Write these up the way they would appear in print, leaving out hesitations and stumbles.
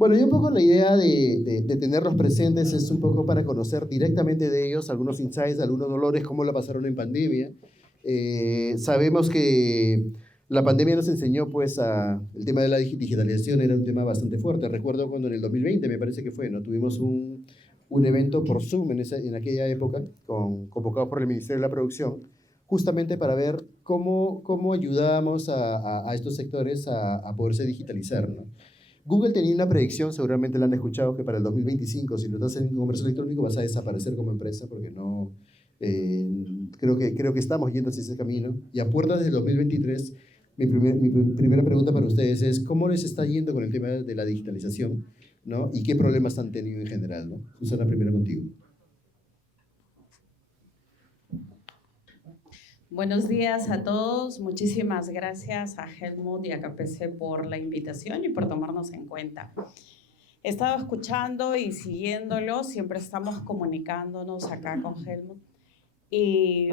Bueno, y un poco la idea de tenerlos presentes es un poco para conocer directamente de ellos algunos insights, algunos dolores, cómo la pasaron en pandemia. Sabemos que la pandemia nos enseñó, pues, el tema de la digitalización era un tema bastante fuerte. Recuerdo cuando en el 2020, me parece que fue, ¿no? Tuvimos un evento por Zoom en aquella época, convocado por el Ministerio de la Producción, justamente para ver cómo ayudábamos a estos sectores a poderse digitalizar, ¿no? Google tenía una predicción, seguramente la han escuchado, que para el 2025, si lo estás en comercio electrónico, vas a desaparecer como empresa, porque no, creo que estamos yendo hacia ese camino. Y a puertas del 2023, mi primera pregunta para ustedes es, ¿cómo les está yendo con el tema de la digitalización, ¿no? ¿Y qué problemas han tenido en general, ¿no? Susana, primero contigo. Buenos días a todos. Muchísimas gracias a Helmut y a KPC por la invitación y por tomarnos en cuenta. He estado escuchando y siguiéndolo, siempre estamos comunicándonos acá con Helmut. Y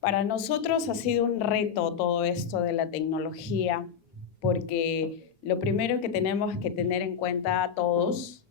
para nosotros ha sido un reto todo esto de la tecnología, porque lo primero que tenemos que tener en cuenta a todos,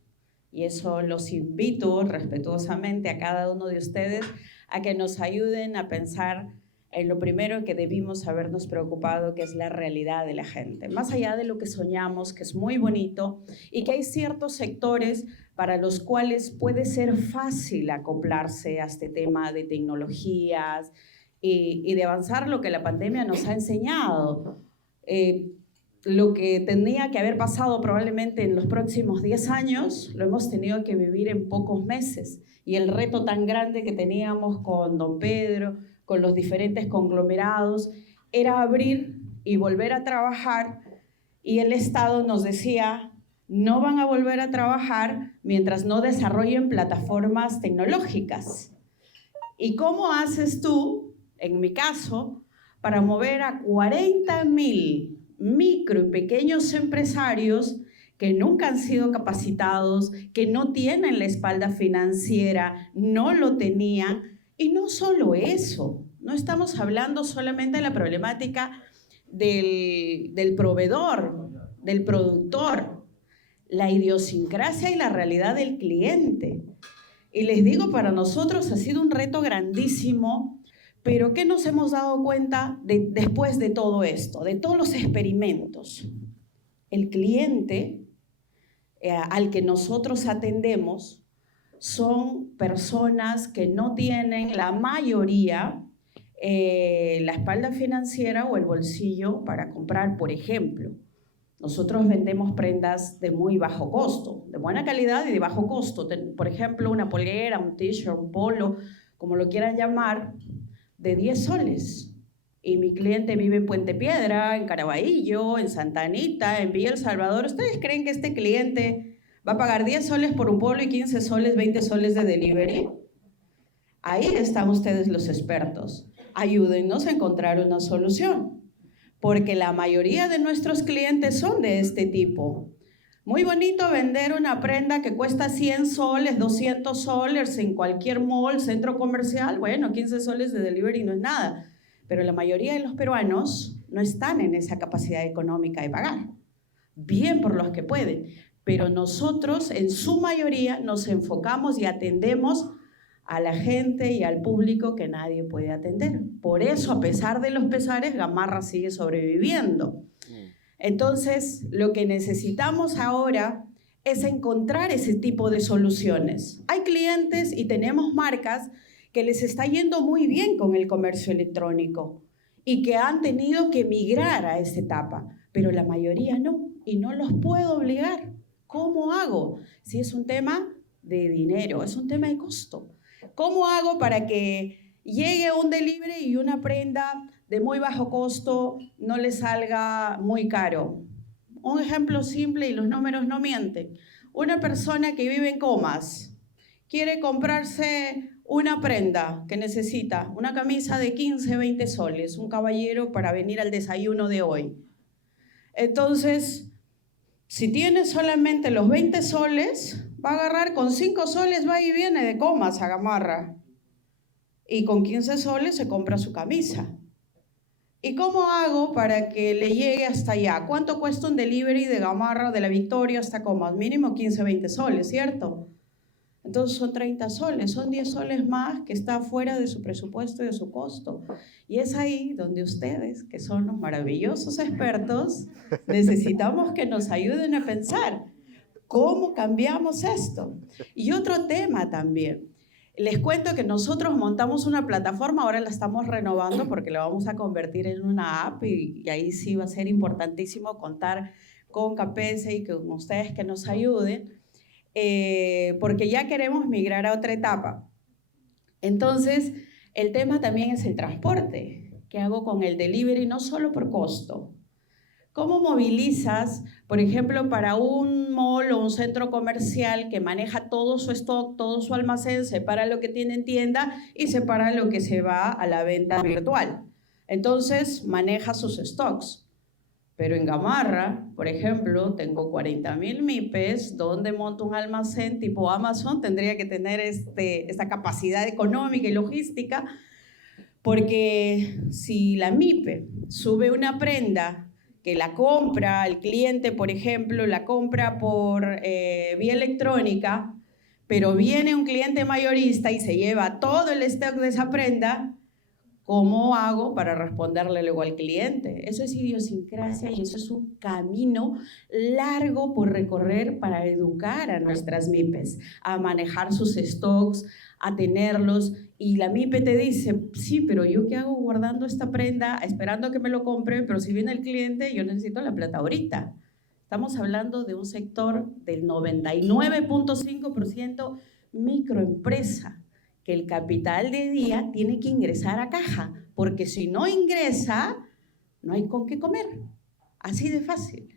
y eso los invito respetuosamente a cada uno de ustedes, a que nos ayuden a pensar en lo primero que debimos habernos preocupado, que es la realidad de la gente. Más allá de lo que soñamos, que es muy bonito, y que hay ciertos sectores para los cuales puede ser fácil acoplarse a este tema de tecnologías y de avanzar lo que la pandemia nos ha enseñado. Lo que tenía que haber pasado probablemente en los próximos 10 años, lo hemos tenido que vivir en pocos meses. Y el reto tan grande que teníamos con don Pedro, con los diferentes conglomerados, era abrir y volver a trabajar, y el Estado nos decía, no van a volver a trabajar mientras no desarrollen plataformas tecnológicas. ¿Y cómo haces tú, en mi caso, para mover a 40,000 micro y pequeños empresarios que nunca han sido capacitados, que no tienen la espalda financiera, no lo tenían? Y no solo eso, no estamos hablando solamente de la problemática del proveedor, del productor, la idiosincrasia y la realidad del cliente. Y les digo, para nosotros ha sido un reto grandísimo, pero ¿qué nos hemos dado cuenta después de todo esto, de todos los experimentos? El cliente al que nosotros atendemos son personas que no tienen, la mayoría, la espalda financiera o el bolsillo para comprar. Por ejemplo, nosotros vendemos prendas de muy bajo costo, de buena calidad y de bajo costo. Por ejemplo, una polera, un t-shirt, un polo, como lo quieran llamar, de 10 soles. Y mi cliente vive en Puente Piedra, en Caraballo, en Santa Anita, en Villa El Salvador. ¿Ustedes creen que este cliente va a pagar 10 soles por un polo y 15 soles, 20 soles de delivery? Ahí están ustedes los expertos. Ayúdennos a encontrar una solución, porque la mayoría de nuestros clientes son de este tipo. Muy bonito vender una prenda que cuesta 100 soles, 200 soles en cualquier mall, centro comercial. Bueno, 15 soles de delivery no es nada. Pero la mayoría de los peruanos no están en esa capacidad económica de pagar. Bien por los que pueden. Pero nosotros, en su mayoría, nos enfocamos y atendemos a la gente y al público que nadie puede atender. Por eso, a pesar de los pesares, Gamarra sigue sobreviviendo. Entonces, lo que necesitamos ahora es encontrar ese tipo de soluciones. Hay clientes y tenemos marcas que les está yendo muy bien con el comercio electrónico y que han tenido que migrar a esa etapa, pero la mayoría no, y no los puedo obligar. ¿Cómo hago? Si es un tema de dinero, es un tema de costo. ¿Cómo hago para que llegue un delivery y una prenda de muy bajo costo no le salga muy caro? Un ejemplo simple, y los números no mienten. Una persona que vive en Comas quiere comprarse una prenda que necesita, una camisa de 15, 20 soles, un caballero para venir al desayuno de hoy. Entonces, si tiene solamente los 20 soles, va a agarrar con 5 soles, va y viene de Comas a Gamarra. Y con 15 soles se compra su camisa. ¿Y cómo hago para que le llegue hasta allá? ¿Cuánto cuesta un delivery de Gamarra, de La Victoria hasta Comas? Mínimo 15, 20 soles, ¿cierto? Entonces son 30 soles, son 10 soles más que está fuera de su presupuesto y de su costo. Y es ahí donde ustedes, que son los maravillosos expertos, necesitamos que nos ayuden a pensar cómo cambiamos esto. Y otro tema también. Les cuento que nosotros montamos una plataforma, ahora la estamos renovando porque la vamos a convertir en una app y ahí sí va a ser importantísimo contar con KPS y con ustedes que nos ayuden. Porque ya queremos migrar a otra etapa. Entonces, el tema también es el transporte. ¿Qué hago con el delivery? No solo por costo. ¿Cómo movilizas, por ejemplo, para un mall o un centro comercial que maneja todo su stock, todo su almacén, separa lo que tiene en tienda y separa lo que se va a la venta virtual? Entonces, maneja sus stocks. Pero en Gamarra, por ejemplo, tengo 40.000 MIPES, donde monto un almacén tipo Amazon, tendría que tener esta capacidad económica y logística, porque si la MIPE sube una prenda que la compra el cliente, por ejemplo, la compra por vía electrónica, pero viene un cliente mayorista y se lleva todo el stock de esa prenda, ¿cómo hago para responderle luego al cliente? Eso es idiosincrasia y eso es un camino largo por recorrer para educar a nuestras MIPES, a manejar sus stocks, a tenerlos. Y la MIPE te dice, sí, pero ¿yo qué hago guardando esta prenda, esperando a que me lo compre? Pero si viene el cliente, yo necesito la plata ahorita. Estamos hablando de un sector del 99.5% microempresa, que el capital de día tiene que ingresar a caja, porque si no ingresa, no hay con qué comer. Así de fácil.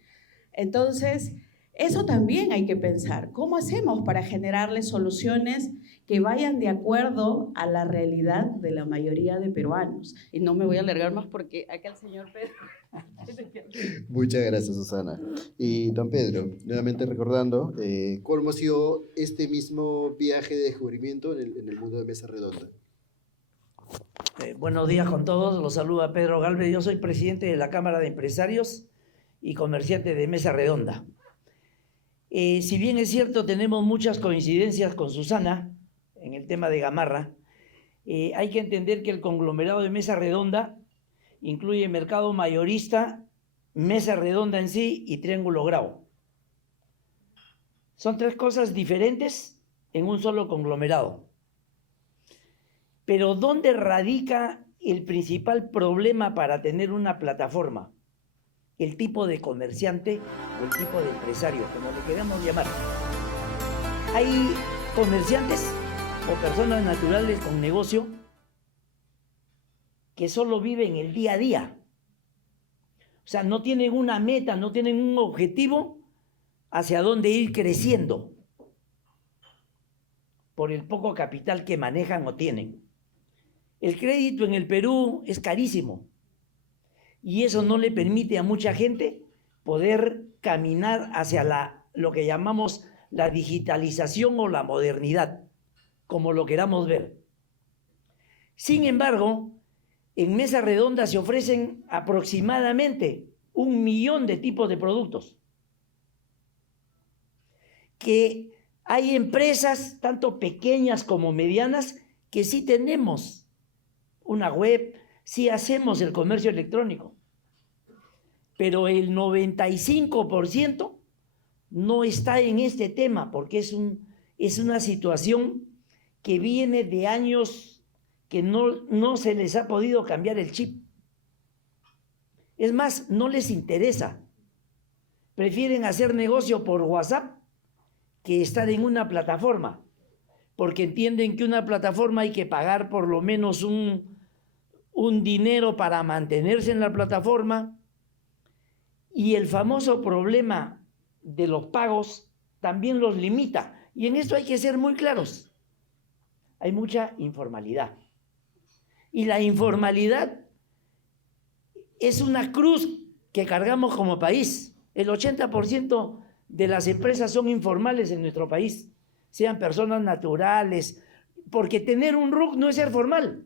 Entonces, eso también hay que pensar. ¿Cómo hacemos para generarles soluciones que vayan de acuerdo a la realidad de la mayoría de peruanos? Y no me voy a alargar más porque acá el señor Pedro... Muchas gracias, Susana. Y don Pedro, nuevamente recordando, ¿cómo ha sido este mismo viaje de descubrimiento en el mundo de Mesa Redonda? Buenos días con todos, los saluda Pedro Galvez, yo soy presidente de la Cámara de Empresarios y Comerciantes de Mesa Redonda. Si bien es cierto, tenemos muchas coincidencias con Susana en el tema de Gamarra, hay que entender que el conglomerado de Mesa Redonda incluye mercado mayorista, Mesa Redonda en sí y Triángulo Grau. Son tres cosas diferentes en un solo conglomerado. Pero ¿dónde radica el principal problema para tener una plataforma? El tipo de comerciante o el tipo de empresario, como le queramos llamar. Hay comerciantes o personas naturales con negocio que solo viven el día a día. O sea, no tienen una meta, no tienen un objetivo hacia dónde ir creciendo por el poco capital que manejan o tienen. El crédito en el Perú es carísimo y eso no le permite a mucha gente poder caminar hacia lo que llamamos la digitalización o la modernidad, como lo queramos ver. Sin embargo, en Mesa Redonda se ofrecen aproximadamente 1 millón de tipos de productos. Que hay empresas, tanto pequeñas como medianas, que sí tenemos una web, sí hacemos el comercio electrónico. Pero el 95% no está en este tema, porque es una situación que viene de años que no se les ha podido cambiar el chip. Es más, no les interesa. Prefieren hacer negocio por WhatsApp que estar en una plataforma, porque entienden que una plataforma hay que pagar por lo menos un dinero para mantenerse en la plataforma, y el famoso problema de los pagos también los limita. Y en esto hay que ser muy claros. Hay mucha informalidad. Y la informalidad es una cruz que cargamos como país. El 80% de las empresas son informales en nuestro país, sean personas naturales, porque tener un RUC no es ser formal.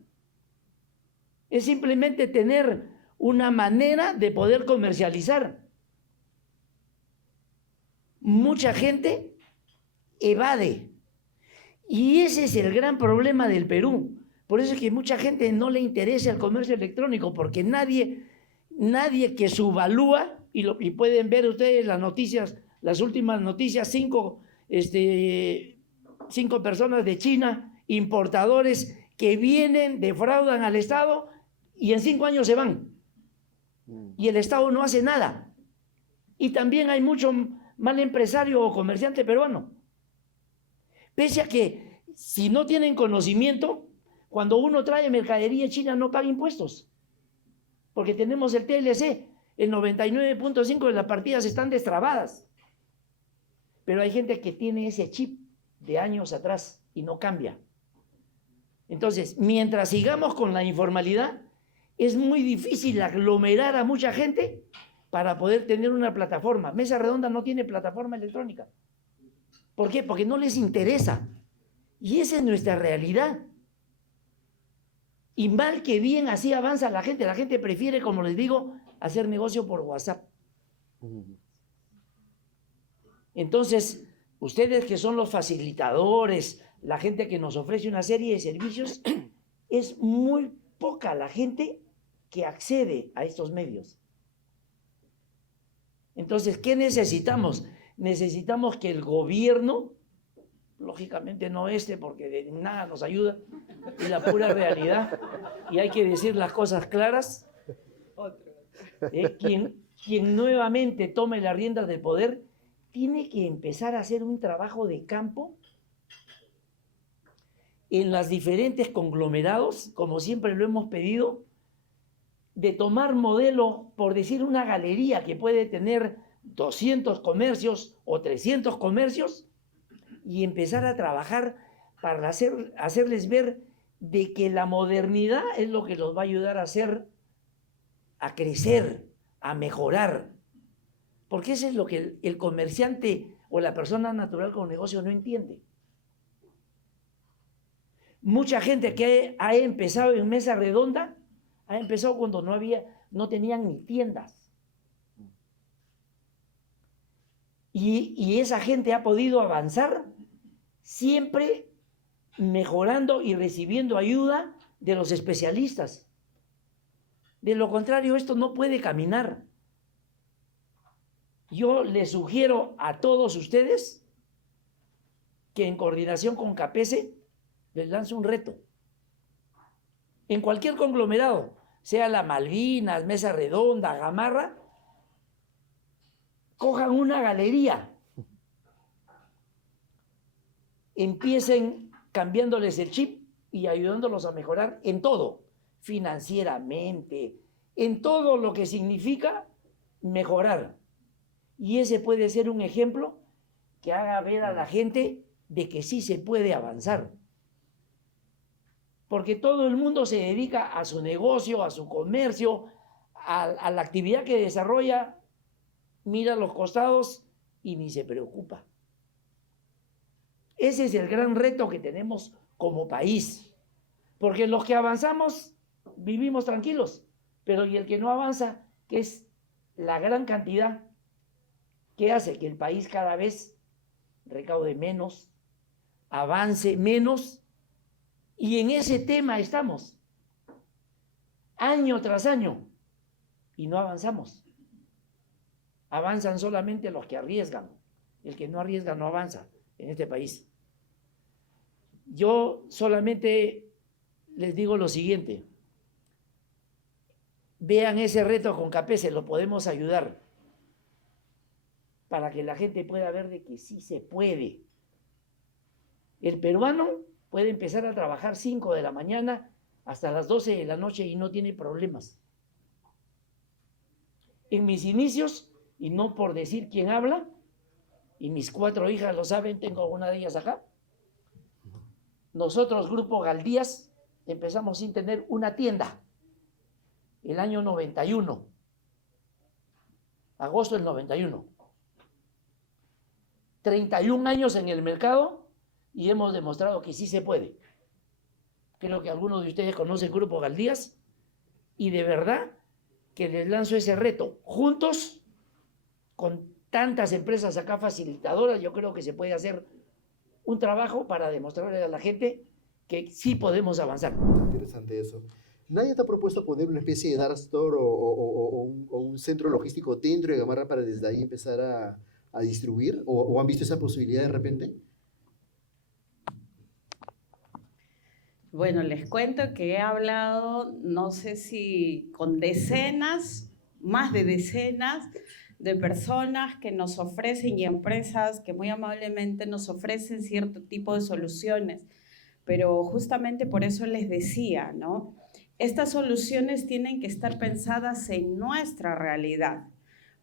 Es simplemente tener una manera de poder comercializar. Mucha gente evade. Y ese es el gran problema del Perú. Por eso es que mucha gente no le interesa el comercio electrónico, porque nadie que subvalúa, y pueden ver ustedes las noticias, las últimas noticias, 5 personas de China, importadores que vienen, defraudan al Estado y en 5 años se van. Y el Estado no hace nada. Y también hay mucho mal empresario o comerciante peruano. Pese a que si no tienen conocimiento, cuando uno trae mercadería china no paga impuestos. Porque tenemos el TLC, el 99.5 de las partidas están destrabadas. Pero hay gente que tiene ese chip de años atrás y no cambia. Entonces, mientras sigamos con la informalidad, es muy difícil aglomerar a mucha gente para poder tener una plataforma. Mesa Redonda no tiene plataforma electrónica. ¿Por qué? Porque no les interesa. Y esa es nuestra realidad. Y mal que bien así avanza la gente. La gente prefiere, como les digo, hacer negocio por WhatsApp. Entonces, ustedes que son los facilitadores, la gente que nos ofrece una serie de servicios, es muy poca la gente que accede a estos medios. Entonces, ¿qué necesitamos? Necesitamos que el gobierno, lógicamente no porque de nada nos ayuda, es la pura realidad, y hay que decir las cosas claras, quien nuevamente tome las riendas del poder, tiene que empezar a hacer un trabajo de campo en los diferentes conglomerados, como siempre lo hemos pedido, de tomar modelo, por decir una galería que puede tener 200 comercios o 300 comercios, y empezar a trabajar para hacerles ver de que la modernidad es lo que los va a ayudar a crecer, a mejorar. Porque eso es lo que el comerciante o la persona natural con negocio no entiende. Mucha gente que ha empezado en Mesa Redonda, ha empezado cuando no tenían ni tiendas. Y esa gente ha podido avanzar siempre mejorando y recibiendo ayuda de los especialistas. De lo contrario, esto no puede caminar. Yo les sugiero a todos ustedes que en coordinación con CAPESE les lance un reto. En cualquier conglomerado, sea la Malvinas, Mesa Redonda, Gamarra, cojan una galería, empiecen cambiándoles el chip y ayudándolos a mejorar en todo, financieramente, en todo lo que significa mejorar. Y ese puede ser un ejemplo que haga ver a la gente de que sí se puede avanzar. Porque todo el mundo se dedica a su negocio, a su comercio, a la actividad que desarrolla, mira los costados y ni se preocupa. Ese es el gran reto que tenemos como país. Porque los que avanzamos vivimos tranquilos, pero y el que no avanza, que es la gran cantidad, que hace que el país cada vez recaude menos, avance menos, y en ese tema estamos, año tras año, y no avanzamos. Avanzan solamente los que arriesgan. El que no arriesga no avanza en este país. Yo solamente les digo lo siguiente. Vean ese reto con CAPESE, lo podemos ayudar para que la gente pueda ver de que sí se puede. El peruano puede empezar a trabajar 5 de la mañana hasta las 12 de la noche y no tiene problemas. En mis inicios, y no por decir quién habla, y mis 4 hijas lo saben, tengo una de ellas acá, nosotros, Grupo Galdías, empezamos sin tener una tienda, el año 91, agosto del 91. 31 años en el mercado y hemos demostrado que sí se puede. Creo que algunos de ustedes conocen Grupo Galdías y de verdad que les lanzo ese reto. Juntos, con tantas empresas acá facilitadoras, yo creo que se puede hacer un trabajo para demostrarle a la gente que sí podemos avanzar. Interesante eso. ¿Nadie te ha propuesto poner una especie de dark store o un centro logístico dentro de Gamarra para desde ahí empezar a distribuir? ¿O han visto esa posibilidad de repente? Bueno, les cuento que he hablado, no sé si con decenas, más de decenas de personas que nos ofrecen y empresas que muy amablemente nos ofrecen cierto tipo de soluciones. Pero justamente por eso les decía, ¿no? Estas soluciones tienen que estar pensadas en nuestra realidad.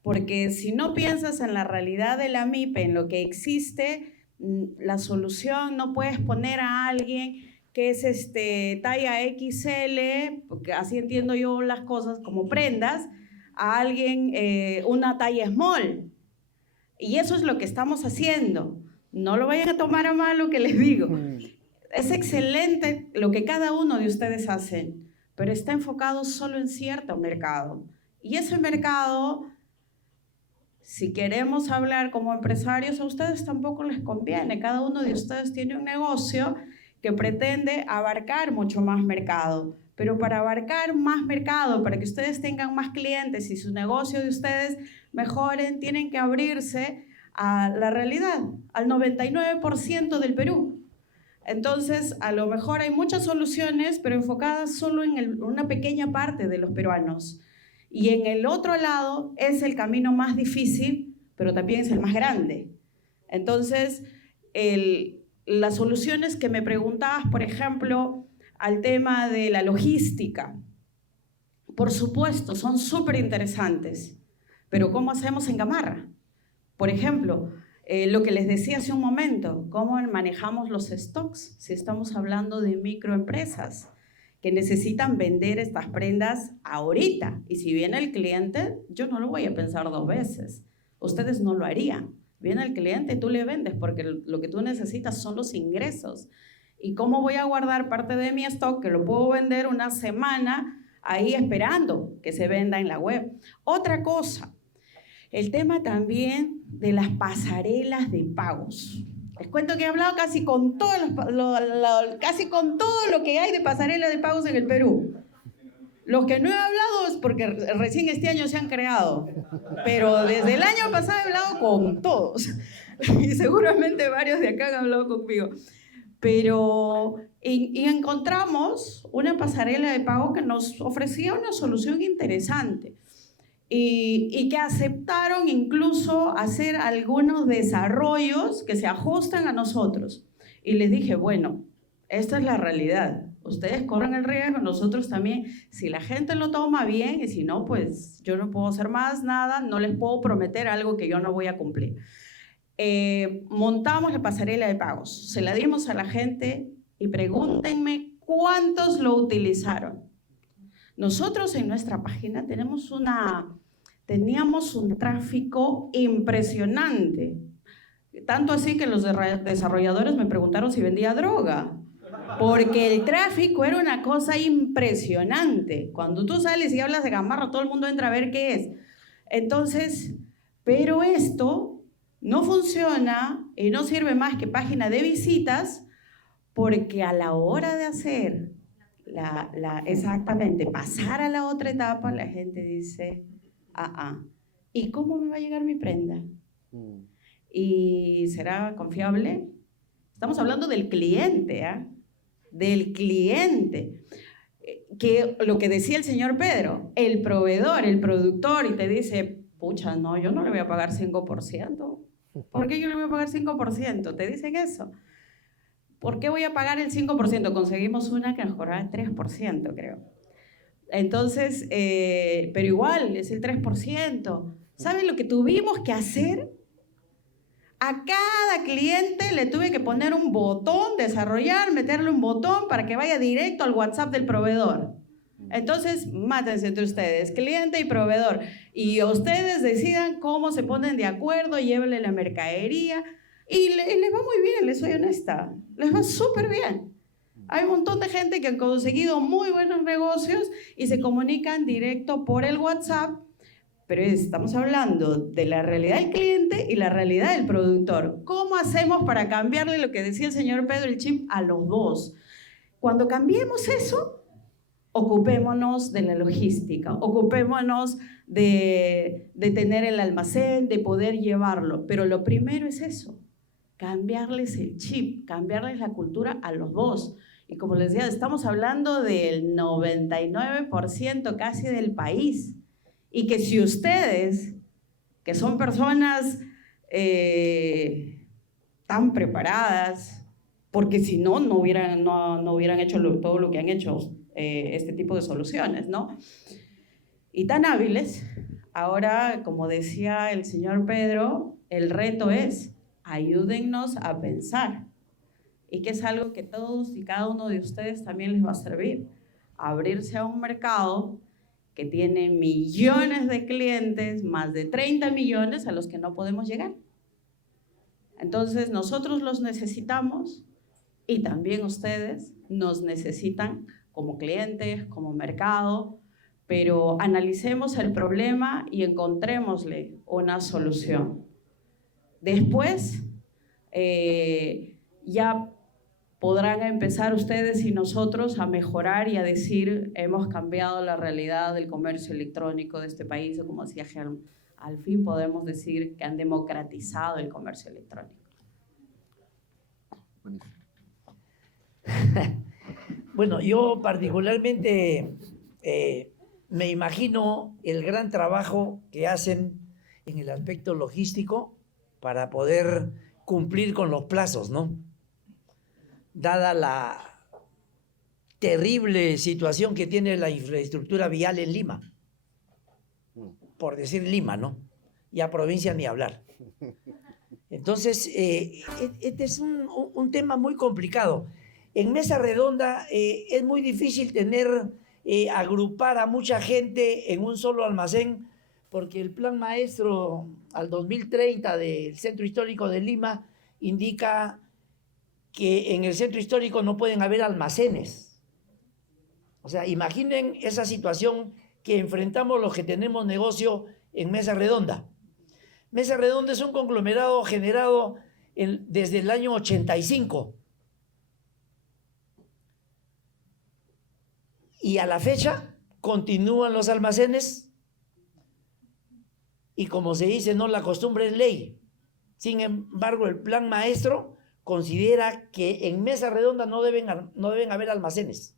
Porque si no piensas en la realidad de la MIPE, en lo que existe, la solución no puedes poner a alguien que es talla XL, porque así entiendo yo las cosas como prendas, a alguien una talla small. Y eso es lo que estamos haciendo. No lo vayan a tomar a mal lo que les digo. Es excelente lo que cada uno de ustedes hacen, pero está enfocado solo en cierto mercado. Y ese mercado, si queremos hablar como empresarios, a ustedes tampoco les conviene. Cada uno de ustedes tiene un negocio que pretende abarcar mucho más mercado. Pero para abarcar más mercado, para que ustedes tengan más clientes y su negocio de ustedes mejoren, tienen que abrirse a la realidad, al 99% del Perú. Entonces, a lo mejor hay muchas soluciones, pero enfocadas solo en una pequeña parte de los peruanos. Y en el otro lado es el camino más difícil, pero también es el más grande. Entonces, las soluciones que me preguntabas, por ejemplo, al tema de la logística, por supuesto, son súper interesantes, pero ¿cómo hacemos en Gamarra? Por ejemplo, lo que les decía hace un momento, ¿cómo manejamos los stocks? Si estamos hablando de microempresas que necesitan vender estas prendas ahorita, y si viene el cliente, yo no lo voy a pensar dos veces, ustedes no lo harían. Viene el cliente, tú le vendes porque lo que tú necesitas son los ingresos. ¿Y cómo voy a guardar parte de mi stock que lo puedo vender una semana ahí esperando que se venda en la web? Otra cosa, el tema también de las pasarelas de pagos. Les cuento que he hablado casi con todo lo que hay de pasarelas de pagos en el Perú. Los que no he hablado es porque recién este año se han creado, pero desde el año pasado he hablado con todos y seguramente varios de acá han hablado conmigo. Pero y encontramos una pasarela de pago que nos ofrecía una solución interesante y que aceptaron incluso hacer algunos desarrollos que se ajustan a nosotros. Y les dije, bueno, esta es la realidad. Ustedes corren el riesgo, nosotros también. Si la gente lo toma bien y si no, pues yo no puedo hacer más nada, no les puedo prometer algo que yo no voy a cumplir. Montamos la pasarela de pagos, se la dimos a la gente y pregúntenme cuántos lo utilizaron. Nosotros en nuestra página teníamos un tráfico impresionante, tanto así que los desarrolladores me preguntaron si vendía droga, porque el tráfico era una cosa impresionante. Cuando tú sales y hablas de Gamarra, todo el mundo entra a ver qué es. Entonces, pero esto no funciona y no sirve más que página de visitas, porque a la hora de hacer exactamente pasar a la otra etapa, la gente dice, ¿y cómo me va a llegar mi prenda? ¿Y será confiable? Estamos hablando del cliente, del cliente. Que lo que decía el señor Pedro, el proveedor, el productor, y te dice, pucha, no, yo no le voy a pagar 5%. ¿Por qué yo le voy a pagar 5%? ¿Te dicen eso? ¿Por qué voy a pagar el 5%? Conseguimos una que nos cobraba el 3%, creo. Entonces, pero igual, es el 3%. ¿Saben lo que tuvimos que hacer? A cada cliente le tuve que poner un botón, desarrollar, meterle un botón para que vaya directo al WhatsApp del proveedor. Entonces, mátense entre ustedes, cliente y proveedor. Y ustedes decidan cómo se ponen de acuerdo, llévenle la mercadería. Y les va muy bien, les soy honesta. Les va súper bien. Hay un montón de gente que han conseguido muy buenos negocios y se comunican directo por el WhatsApp, pero estamos hablando de la realidad del cliente y la realidad del productor. ¿Cómo hacemos para cambiarle lo que decía el señor Pedro, el chip a los dos? Cuando cambiemos eso, ocupémonos de la logística, ocupémonos de tener el almacén, de poder llevarlo. Pero lo primero es eso, cambiarles el chip, cambiarles la cultura a los dos. Y como les decía, estamos hablando del 99% casi del país. Y que si ustedes, que son personas tan preparadas, porque si no, no hubieran hecho todo lo que han hecho, este tipo de soluciones, ¿no? Y tan hábiles, ahora, como decía el señor Pedro, el reto es ayúdennos a pensar. Y que es algo que todos y cada uno de ustedes también les va a servir. Abrirse a un mercado que tiene millones de clientes, más de 30 millones a los que no podemos llegar. Entonces, nosotros los necesitamos y también ustedes nos necesitan como clientes, como mercado, pero analicemos el problema y encontrémosle una solución. Después, ya podrán empezar ustedes y nosotros a mejorar y a decir, hemos cambiado la realidad del comercio electrónico de este país, o como decía Helm, al fin podemos decir que han democratizado el comercio electrónico. Bueno, yo particularmente me imagino el gran trabajo que hacen en el aspecto logístico para poder cumplir con los plazos, ¿no? Dada la terrible situación que tiene la infraestructura vial en Lima, por decir Lima, ¿no? Ya provincia ni hablar. Entonces, este es un tema muy complicado. En mesa redonda es muy difícil agrupar a mucha gente en un solo almacén, porque el plan maestro al 2030 del Centro Histórico de Lima indica que en el centro histórico no pueden haber almacenes. O sea, imaginen esa situación que enfrentamos los que tenemos negocio en Mesa Redonda. Mesa Redonda es un conglomerado generado desde el año 85. Y a la fecha continúan los almacenes y, como se dice, no, la costumbre es ley. Sin embargo, el plan maestro considera que en Mesa Redonda no deben haber almacenes.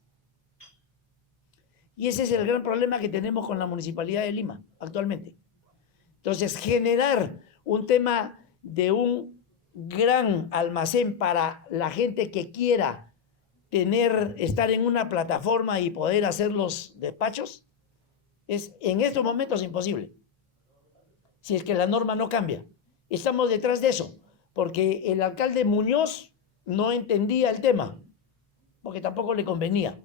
Y ese es el gran problema que tenemos con la Municipalidad de Lima actualmente. Entonces, generar un tema de un gran almacén para la gente que quiera estar en una plataforma y poder hacer los despachos, es en estos momentos imposible. Si es que la norma no cambia. Estamos detrás de eso, porque el alcalde Muñoz no entendía el tema, porque tampoco le convenía.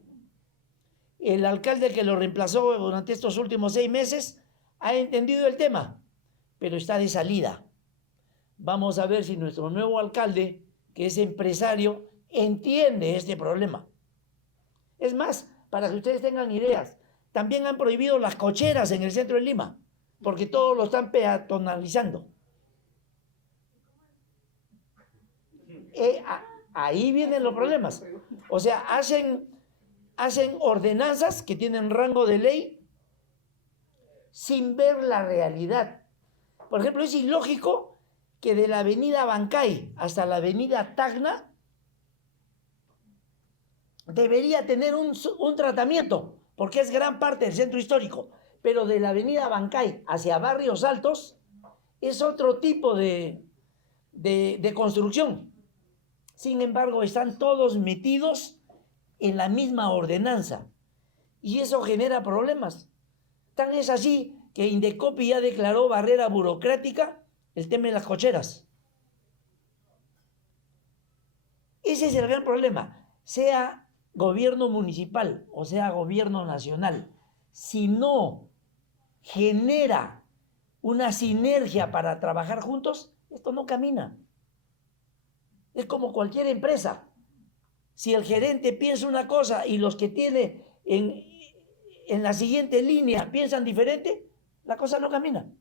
El alcalde que lo reemplazó durante estos últimos 6 meses ha entendido el tema, pero está de salida. Vamos a ver si nuestro nuevo alcalde, que es empresario, entiende este problema. Es más, para que ustedes tengan ideas, también han prohibido las cocheras en el centro de Lima, porque todos lo están peatonalizando. Ahí vienen los problemas. O sea, hacen ordenanzas que tienen rango de ley sin ver la realidad. Por ejemplo, es ilógico que de la avenida Bancay hasta la avenida Tacna debería tener un tratamiento, porque es gran parte del centro histórico, pero de la avenida Bancay hacia Barrios Altos es otro tipo de construcción. Sin embargo, están todos metidos en la misma ordenanza y eso genera problemas. Tan es así que Indecopi ya declaró barrera burocrática el tema de las cocheras. Ese es el gran problema, sea gobierno municipal o sea gobierno nacional. Si no genera una sinergia para trabajar juntos, esto no camina. Es como cualquier empresa. Si el gerente piensa una cosa y los que tiene en la siguiente línea piensan diferente, la cosa no camina.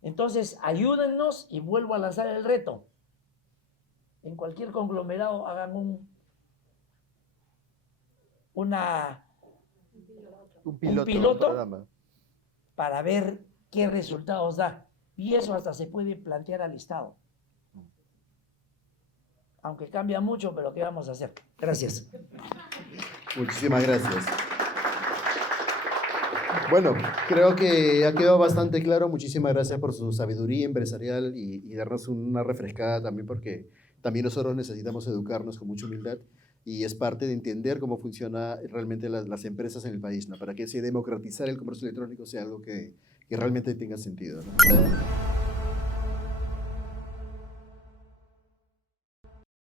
Entonces, ayúdennos y vuelvo a lanzar el reto. En cualquier conglomerado hagan un piloto programa. para ver qué resultados da. Y eso hasta se puede plantear al Estado. Aunque cambia mucho, pero ¿qué vamos a hacer? Gracias. Muchísimas gracias. Bueno, creo que ha quedado bastante claro. Muchísimas gracias por su sabiduría empresarial y darnos una refrescada también, porque también nosotros necesitamos educarnos con mucha humildad y es parte de entender cómo funcionan realmente las empresas en el país, ¿no? Para que ese democratizar el comercio electrónico sea algo que realmente tenga sentido, ¿no?